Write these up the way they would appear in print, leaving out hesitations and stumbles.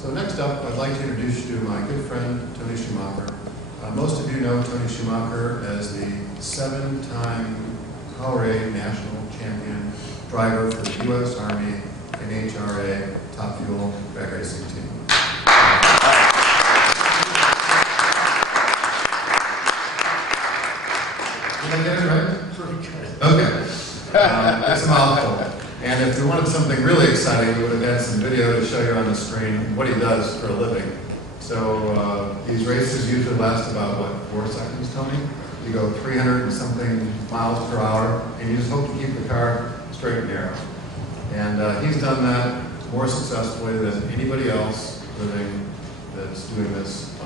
So next up, I'd like to introduce you to my good friend, Tony Schumacher. Most of you know Tony Schumacher as the 7-time NHRA national champion driver for the U.S. Army NHRA Top Fuel drag racing team. Did I get it right? Pretty good. Okay. It's a mouthful. And if you wanted something really exciting, we would have had some video to show you on the screen what he does for a living. So these races usually last about, what, 4 seconds, Tony? You go 300 and something miles per hour, and you just hope to keep the car straight and narrow. And he's done that more successfully than anybody else living that's doing this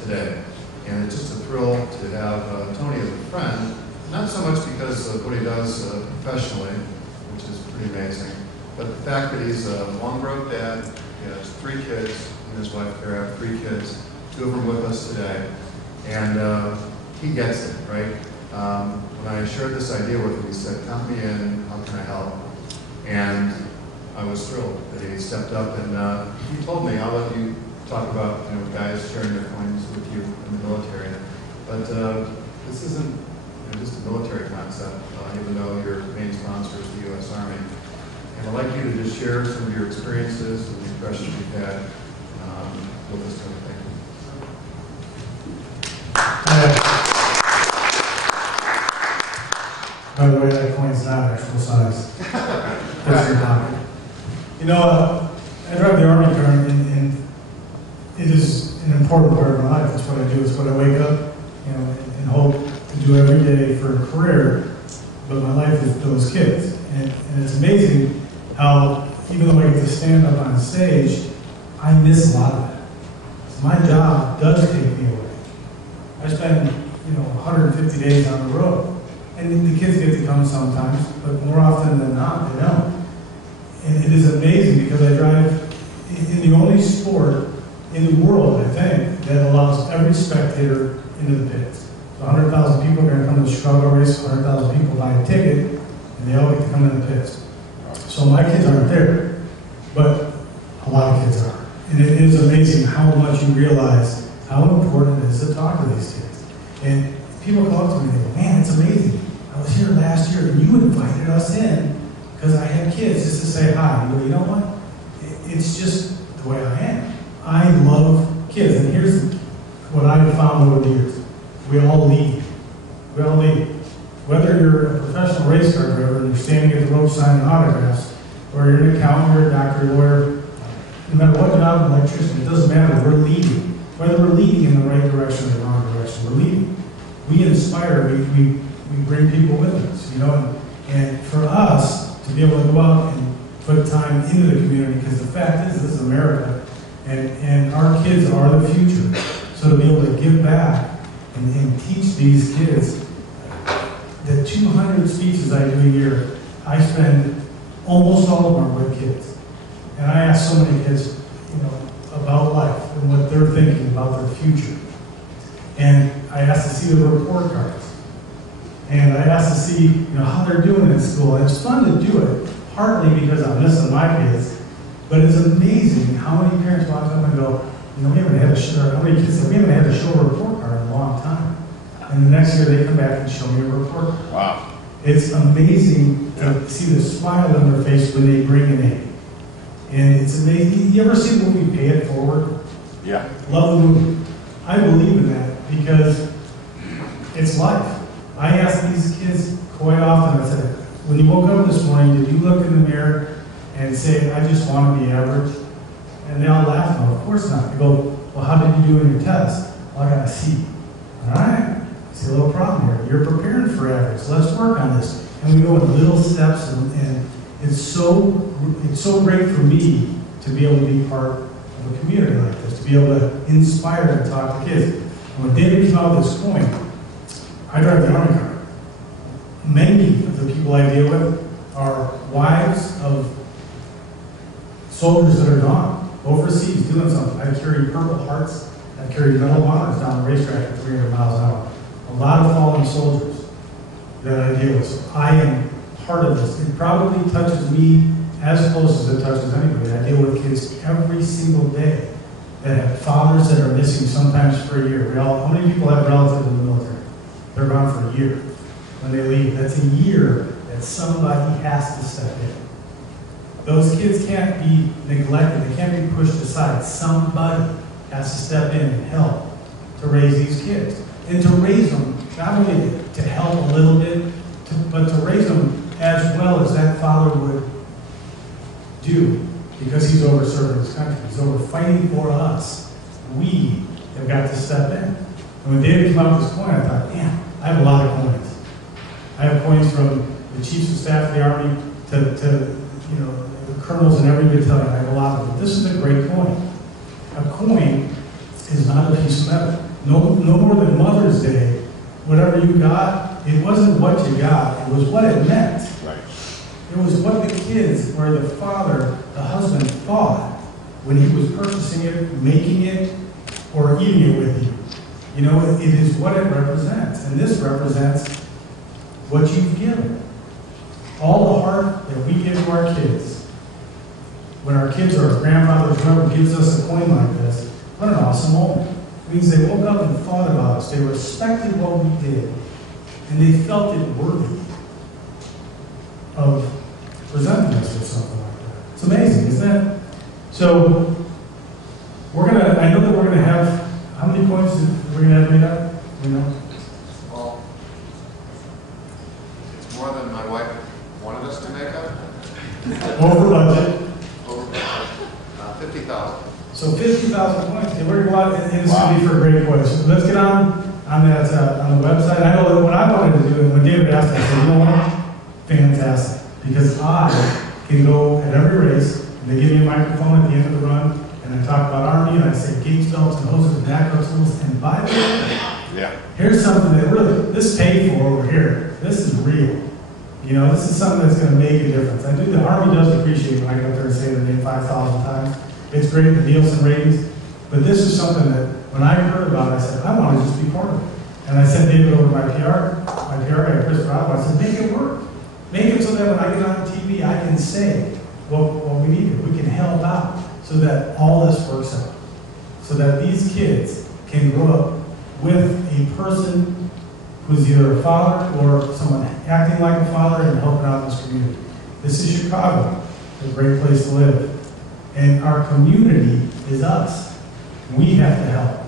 today. And it's just a thrill to have Tony as a friend, not so much because of what he does professionally, which is pretty amazing, but the fact that he's a long-road dad, he has 3 kids, and his wife Kara have 3 kids, 2 of them with us today, and he gets it, right? When I shared this idea with him, he said, "Count me in, how can I help?" And I was thrilled that he stepped up, and he told me, "I'll let you talk about guys sharing their coins with you in the military, but this isn't just a military concept, even though your main sponsor is the U.S. Army. And I'd like you to just share some of your experiences and the impressions you've had with us today." Thank you. By the way, that coin's not actual size. That's your pocket. You know, I drive the Army car, and it is an important part of my life. It's what I do. It's what I wake up, and hope to do every day for a career. But my life is those kids, and it's amazing how even though I get to stand up on stage, I miss a lot of that. So my job does take me away. I spend 150 days on the road, and the kids get to come sometimes, but more often than not, they don't. And it is amazing because I drive in the only sport in the world, I think, that allows every spectator into the pits. So 100,000 people are going to come to the Chicago race, 100,000 people buy a ticket, and they all get to come in the pits. So my kids aren't there, but a lot of kids are. And it is amazing how much you realize how important it is to talk to these kids. And people come up to me and they go, "Man, it's amazing. I was here last year and you invited us in because I had kids just to say hi." You know what? It's just the way I am. I love kids. And here's what I've found over the years. We all lead. We all lead. Whether you're a professional race car driver and you're standing at the road signing autographs, or you're an accountant, you're a doctor, lawyer, no matter what job, an electrician, it doesn't matter. We're leading. Whether we're leading in the right direction or the wrong direction, we're leading. We inspire. We bring people with us, And for us to be able to go out and put time into the community, because the fact is, this is America, and our kids are the future. So to be able to give back and teach these kids, the 200 speeches I do a year, I spend almost all of them with kids. And I ask so many kids, about life and what they're thinking about their future. And I ask to see their report cards. And I ask to see, how they're doing in school. And it's fun to do it, partly because I'm missing my kids, but it's amazing how many parents walk up and go, we haven't had a show report card in a long time. And the next year they come back and show me a report card. Wow. It's amazing to see the smile on their face when they bring an A. And it's amazing. You ever see the movie Pay It Forward? Yeah. Love the movie. I believe in that because it's life. I ask these kids quite often, I said, when you woke up this morning, did you look in the mirror and say, I just want to be average? And they all laugh. No, of course not. They go, well, how did you do in your test? Well, I got a C. All right. I see a little problem here. You're preparing for average. So let's work on this. And we go in little steps, and it's so great for me to be able to be part of a community like this, to be able to inspire and talk to kids. And when David came out with this point, I drive the Army car. Many of the people I deal with are wives of soldiers that are gone, overseas, doing something. I carry Purple Hearts. I carry Medal of Honors down the racetrack at 300 miles an hour. A lot of fallen soldiers that I deal with. So I am part of this. It probably touches me as close as it touches anybody. I deal with kids every single day that have fathers that are missing sometimes for a year. How many people have relatives in the military? They're gone for a year. When they leave, that's a year that somebody has to step in. Those kids can't be neglected. They can't be pushed aside. Somebody has to step in and help to raise these kids. And to raise them, not only to help a little bit, but to raise them as well as that father would do, because he's over serving his country. He's over fighting for us. We have got to step in. And when David came up with this point, I thought, man, I have a lot of coins. I have coins from the chiefs of staff of the Army to the colonels in every battalion. I have a lot of them. This is a great coin. A coin is not a piece of metal. No more than Mother's Day, whatever you got, it wasn't what you got, it was what it meant. Right. It was what the kids or the father, the husband, thought when he was purchasing it, making it, or eating it with you. You know, it is what it represents. And this represents what you've given. All the heart that we give to our kids. When our kids or our grandfathers, whoever gives us a coin like this, what an awesome moment. It means they woke up and thought about us. They respected what we did. And they felt it worthy of presenting us with something like that. It's amazing, isn't it? So, I know that we're going to have, how many coins we're going to have made up? You know? Well, it's more than my wife wanted us to make up. Over budget. Over budget. 50,000. So 50,000 points. And we're going to go out and it's going to be for a great cause. So let's get on that on the website. I know that what I wanted to do, and when David asked, I said, you know what? Fantastic. Because I can go at every race, and they give me a microphone at the end of the run, and I talk about Army, and I say gates, belts, and hoses, and backup tools, and by the way, here's something that really, this paid for over here. This is real. You know, this is something that's going to make a difference. I do. The Army does appreciate when I get up there and say their name 5,000 times. It's great, the Nielsen ratings, but this is something that when I heard about it, I said, I want to just be part of it. And I sent David over to my PR guy, Chris Bravo. I said, make it work. Make it so that when I get on TV, I can say what we need. We can help out so that all this works out. So that these kids can grow up with a person who's either a father or someone acting like a father and helping out in this community. This is Chicago, a great place to live. And our community is us. We have to help.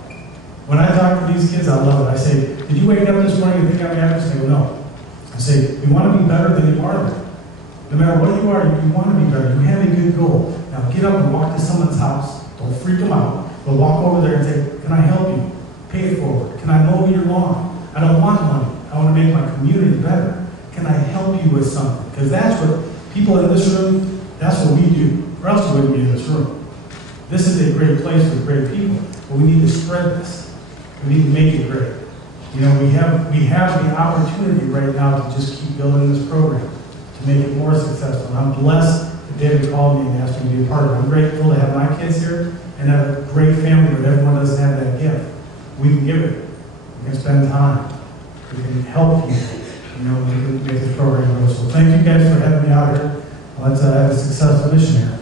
When I talk to these kids, I love it. I say, did you wake up this morning and think I'm average? They go, no. I say, you want to be better than you are. No matter what you are, you want to be better. You have a good goal. Now get up and walk to someone's house. Don't freak them out. But walk over there and say, can I help you? Pay it forward. Can I mow your lawn? I don't want money. I want to make my community better. Can I help you with something? Because that's what people in this room, that's what we do. Or else we wouldn't be in this room. This is a great place with great people. But we need to spread this. We need to make it great. You know, we have the opportunity right now to just keep building this program, to make it more successful. And I'm blessed that David called me and asked me to be a part of it. I'm grateful to have my kids here and have a great family, but everyone doesn't have that gift. We can give it. We can spend time. We can help people. You know, we can make this program grow. So thank you guys for having me out here. Let's have a successful mission here.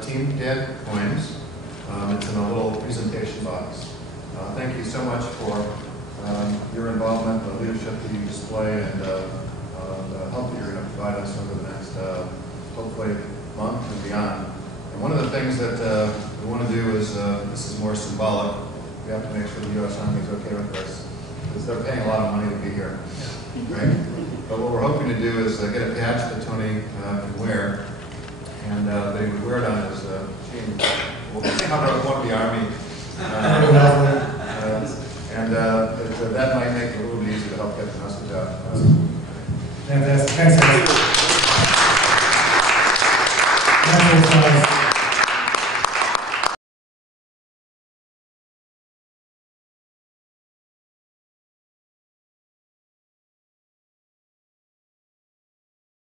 TEAMDAD coins. It's in a little presentation box. Thank you so much for your involvement, the leadership that you display, and the help that you're going to provide us over the next, hopefully, month and beyond. And one of the things that we want to do is, this is more symbolic. We have to make sure the U.S. Army is okay with this, because they're paying a lot of money to be here, right? But what we're hoping to do is get a patch that Tony can wear, and they would wear it on his chain. We'll see how to want the Army. And that might make it a little bit easier to help get the message out. Fantastic. Thanks, guys.